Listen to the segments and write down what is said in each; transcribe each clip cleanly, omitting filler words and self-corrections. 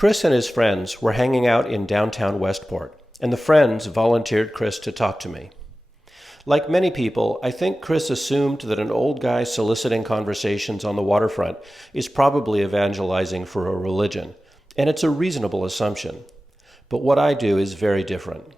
Chris and his friends were hanging out in downtown Westport, and the friends volunteered Chris to talk to me. Like many people, I think Chris assumed that an old guy soliciting conversations on the waterfront is probably evangelizing for a religion, and it's a reasonable assumption. But what I do is very different.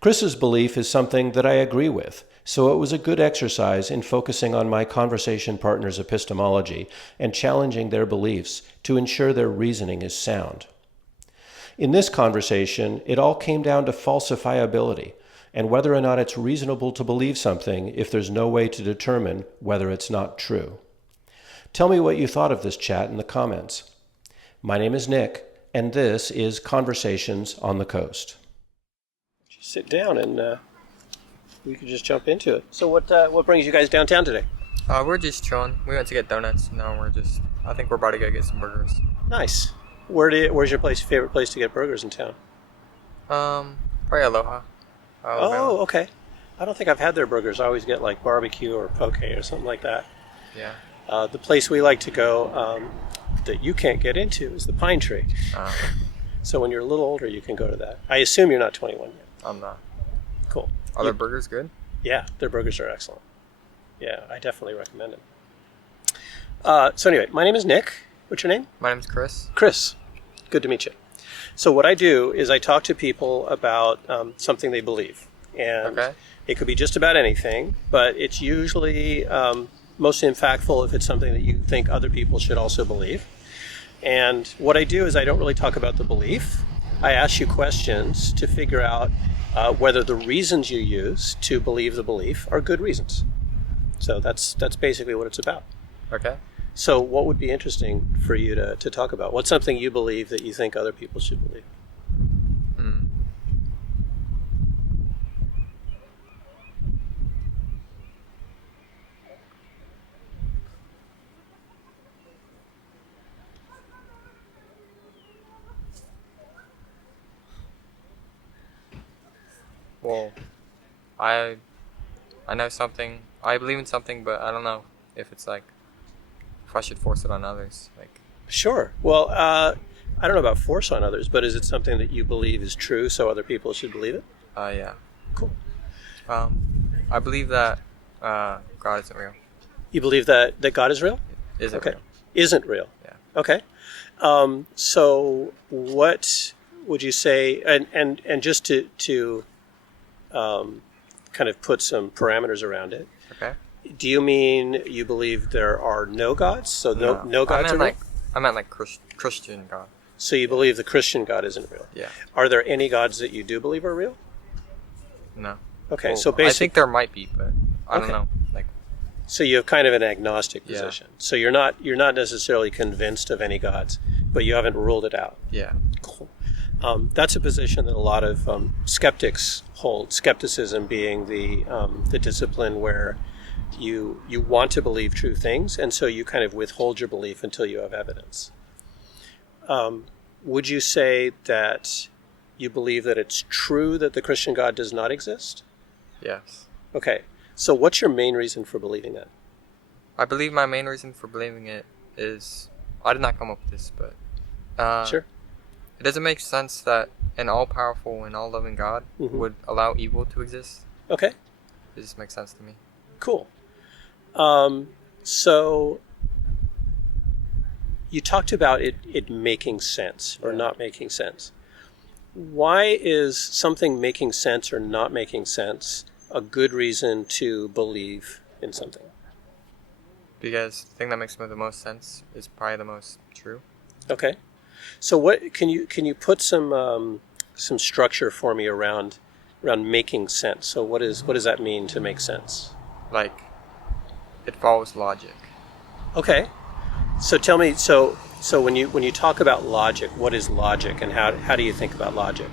Chris's belief is something that I agree with, so it was a good exercise in focusing on my conversation partner's epistemology and challenging their beliefs to ensure their reasoning is sound. In this conversation, it all came down to falsifiability and whether or not it's reasonable to believe something if there's no way to determine whether it's not true. Tell me what you thought of this chat in the comments. My name is Nick, and this is Conversations on the Coast. Just sit down and we could just jump into it. So what brings you guys downtown today? We're just chilling. We went to get donuts. Now I think we're about to go get some burgers. Nice. Where's your favorite place to get burgers in town? Probably Aloha. Oh, okay. I don't think I've had their burgers. I always get like barbecue or poke or something like that. Yeah. The place we like to go that you can't get into is the Pine Tree. So when you're a little older, you can go to that. I assume you're not 21 yet. I'm not. Cool. Are their burgers good? Yeah, their burgers are excellent. Yeah, I definitely recommend it. So anyway, my name is Nick. What's your name? My name's Chris. Chris. Good to meet you. So what I do is I talk to people about something they believe. And It could be just about anything, but it's usually most impactful if it's something that you think other people should also believe. And what I do is I don't really talk about the belief. I ask you questions to figure out whether the reasons you use to believe the belief are good reasons. So that's basically what it's about. Okay. So what would be interesting for you to talk about? What's something you believe that you think other people should believe? Well, I know something. I believe in something, but I don't know if it's like if I should force it on others. Sure. Well, I don't know about force on others, but is it something that you believe is true, so other people should believe it? Yeah. Cool. I believe that God isn't real. You believe that God is real? Isn't real. Isn't real. Yeah. Okay. So what would you say? And just to kind of put some parameters around it. Okay. Do you mean you believe there are no gods? So no gods are real? I meant like Christian God. So you believe the Christian God isn't real? Yeah. Are there any gods that you do believe are real? No. Okay, well, so basically... I think there might be, but I don't know. So you have kind of an agnostic Yeah. position. So you're not necessarily convinced of any gods, but you haven't ruled it out. Yeah. Cool. That's a position that a lot of skeptics hold. Skepticism being the discipline where you want to believe true things, and so you kind of withhold your belief until you have evidence. Would you say that you believe that it's true that the Christian God does not exist? Yes. Okay. So what's your main reason for believing that? I believe my main reason for believing it is I did not come up with this, but Sure. It doesn't make sense that an all-powerful and all-loving God would allow evil to exist. Okay. It just makes sense to me. Cool. So you talked about it making sense or not making sense. Why is something making sense or not making sense a good reason to believe in something? Because the thing that makes the most sense is probably the most true. Okay. So what can you put some structure for me around making sense? So what does that mean to make sense? Like, it follows logic. Okay. So tell me, so when you talk about logic, what is logic, and how do you think about logic?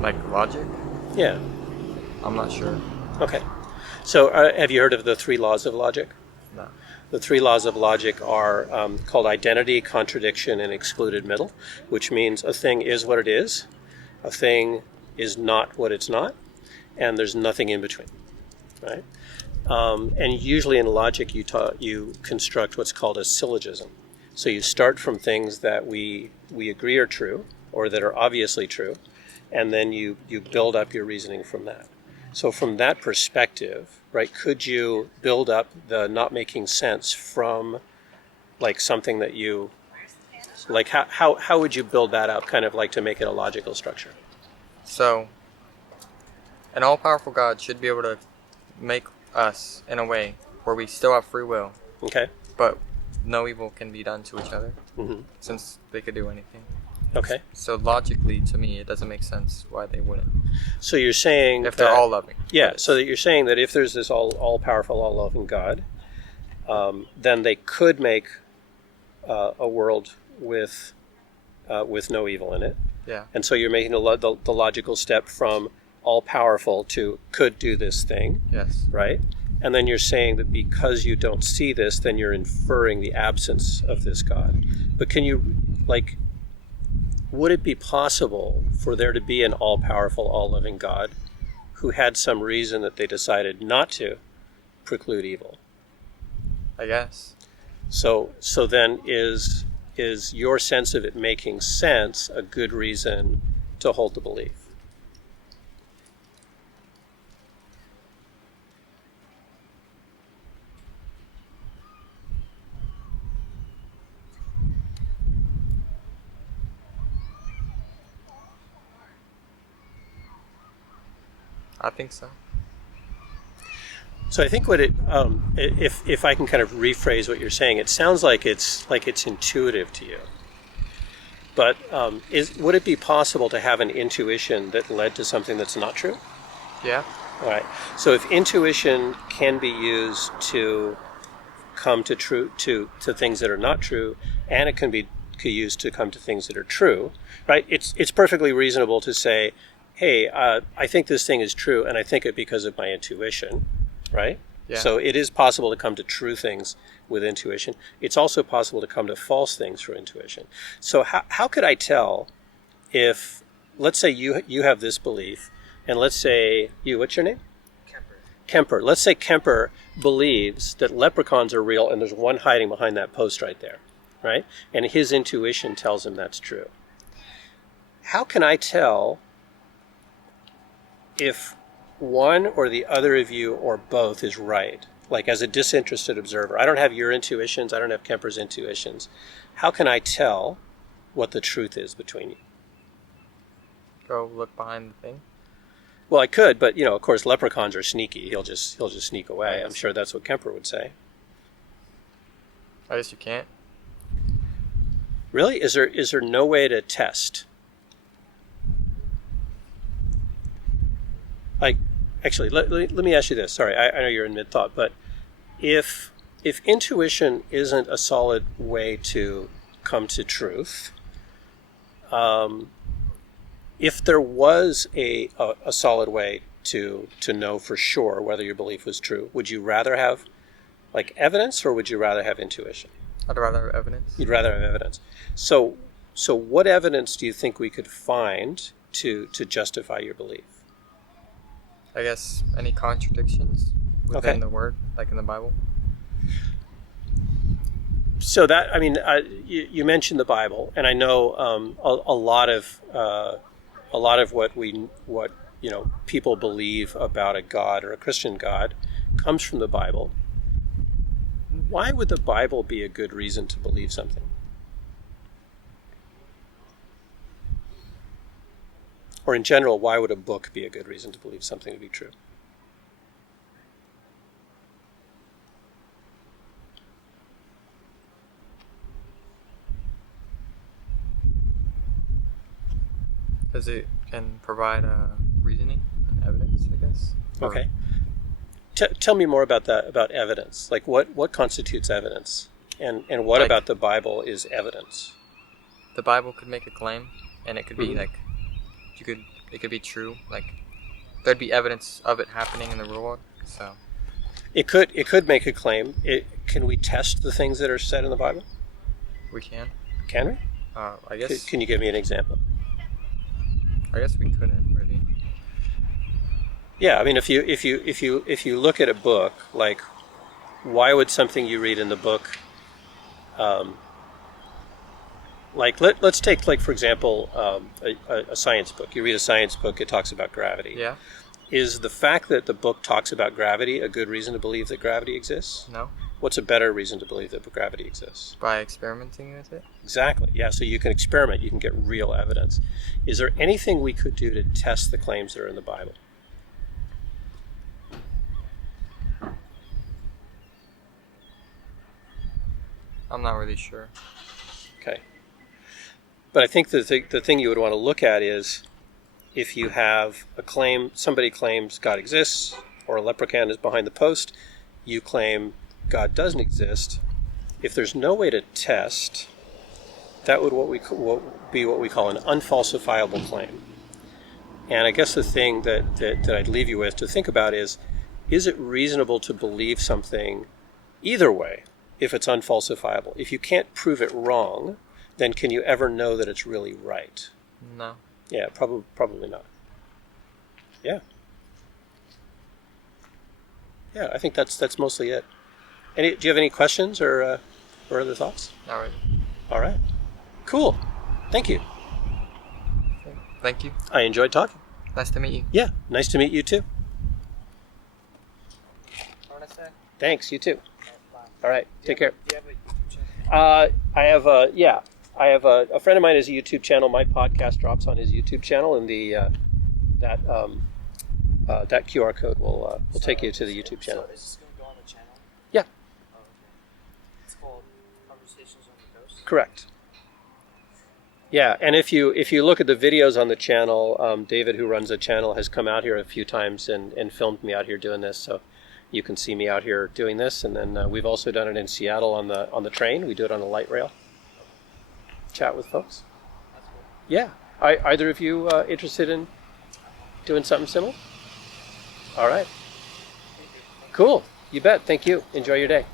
Like logic? Yeah. I'm not sure. Okay. So have you heard of the 3 laws of logic? No. The 3 laws of logic are called identity, contradiction, and excluded middle, which means a thing is what it is, a thing is not what it's not, and there's nothing in between, right? And usually in logic, you construct what's called a syllogism. So you start from things that we agree are true, or that are obviously true, and then you build up your reasoning from that. So from that perspective, right, could you build up the not making sense from like something that you, like how would you build that up kind of like to make it a logical structure? So, an all-powerful God should be able to make us in a way where we still have free will. Okay. But no evil can be done to each other, Mm-hmm. since they could do anything. Okay. So logically, to me, it doesn't make sense why they wouldn't. So you're saying If they're all loving. Yeah, so that you're saying that if there's this all-powerful, all-loving God, then they could make a world with no evil in it. Yeah. And so you're making the logical step from all-powerful to could do this thing, Yes. right? And then you're saying that because you don't see this, then you're inferring the absence of this God. But can you, like, would it be possible for there to be an all-powerful, all-loving God who had some reason that they decided not to preclude evil? I guess. So then is your sense of it making sense a good reason to hold the belief? I think so. So I think what if I can kind of rephrase what you're saying, it sounds like it's intuitive to you. But would it be possible to have an intuition that led to something that's not true? Yeah. All right. So if intuition can be used to come to things that are not true, and it can be used to come to things that are true, right? It's perfectly reasonable to say, hey, I think this thing is true, and I think it because of my intuition, right? Yeah. So it is possible to come to true things with intuition. It's also possible to come to false things through intuition. So how could I tell if, let's say you have this belief, and let's say what's your name? Kemper. Let's say Kemper believes that leprechauns are real and there's one hiding behind that post right there, right? And his intuition tells him that's true. How can I tell if one or the other of you or both is right? Like as a disinterested observer, I don't have your intuitions, I don't have Kemper's intuitions. How can I tell what the truth is between you? Go look behind the thing. Well, I could, but of course, leprechauns are sneaky. He'll just sneak away. I'm sure that's what Kemper would say. I guess you can't. Really? Is there no way to test? Like, actually, let me ask you this. Sorry, I know you're in mid-thought, but if intuition isn't a solid way to come to truth, if there was a solid way to know for sure whether your belief was true, would you rather have like evidence or would you rather have intuition? I'd rather have evidence. You'd rather have evidence. So what evidence do you think we could find to justify your belief? I guess any contradictions within Okay. the word, like in the Bible. So that, I mean, you mentioned the Bible, and I know a lot of what people believe about a God or a Christian God comes from the Bible. Why would the Bible be a good reason to believe something? Or in general, why would a book be a good reason to believe something to be true? Because it can provide reasoning and evidence, I guess. Or- Okay. Tell me more about that, about evidence. Like what constitutes evidence? And what Like- about the Bible is evidence? The Bible could make a claim, and it could be Mhm. like, it could be true. Like, there'd be evidence of it happening in the real world. So It could make a claim. Can we test the things that are said in the Bible? we can. Can we? I guess. Can you give me an example? I guess we couldn't really. Yeah, I mean, if you look at a book, like, why would something you read in the book, like let's take, like, for example, a science book. You read a science book, it talks about gravity. Yeah. Is the fact that the book talks about gravity a good reason to believe that gravity exists? No. What's a better reason to believe that gravity exists? By experimenting with it. Exactly. Yeah, so you can experiment, you can get real evidence. Is there anything we could do to test the claims that are in the Bible? I'm not really sure. Okay. But I think the thing you would want to look at is, if you have a claim, somebody claims God exists, or a leprechaun is behind the post, you claim God doesn't exist. If there's no way to test, that would be what we call an unfalsifiable claim. And I guess the thing that I'd leave you with to think about is it reasonable to believe something either way if it's unfalsifiable? If you can't prove it wrong, then can you ever know that it's really right? No. Yeah, probably not. Yeah. Yeah, I think that's mostly it. Do you have any questions or other thoughts? All right. All right. Cool. Thank you. Thank you. I enjoyed talking. Nice to meet you. Yeah, nice to meet you too. Thanks, you too. All right, take care. Do you have a YouTube channel? I have a friend of mine has a YouTube channel. My podcast drops on his YouTube channel, and that QR code will take you to the YouTube channel. So is this going to go on the channel? Yeah. Oh, okay. It's called Conversations on the Coast? Correct. Yeah, and if you look at the videos on the channel, David, who runs the channel, has come out here a few times and filmed me out here doing this, so you can see me out here doing this. And then we've also done it in Seattle on the train. We do it on the light rail. Chat with folks. That's cool. Yeah. Either of you interested in doing something similar? All right. Cool. You bet. Thank you. Enjoy your day.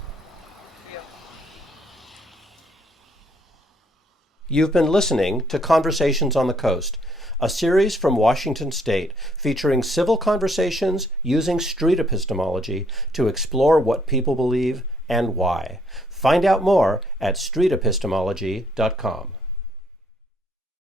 You've been listening to Conversations on the Coast, a series from Washington State featuring civil conversations using street epistemology to explore what people believe and why. Find out more at streetepistemology.com.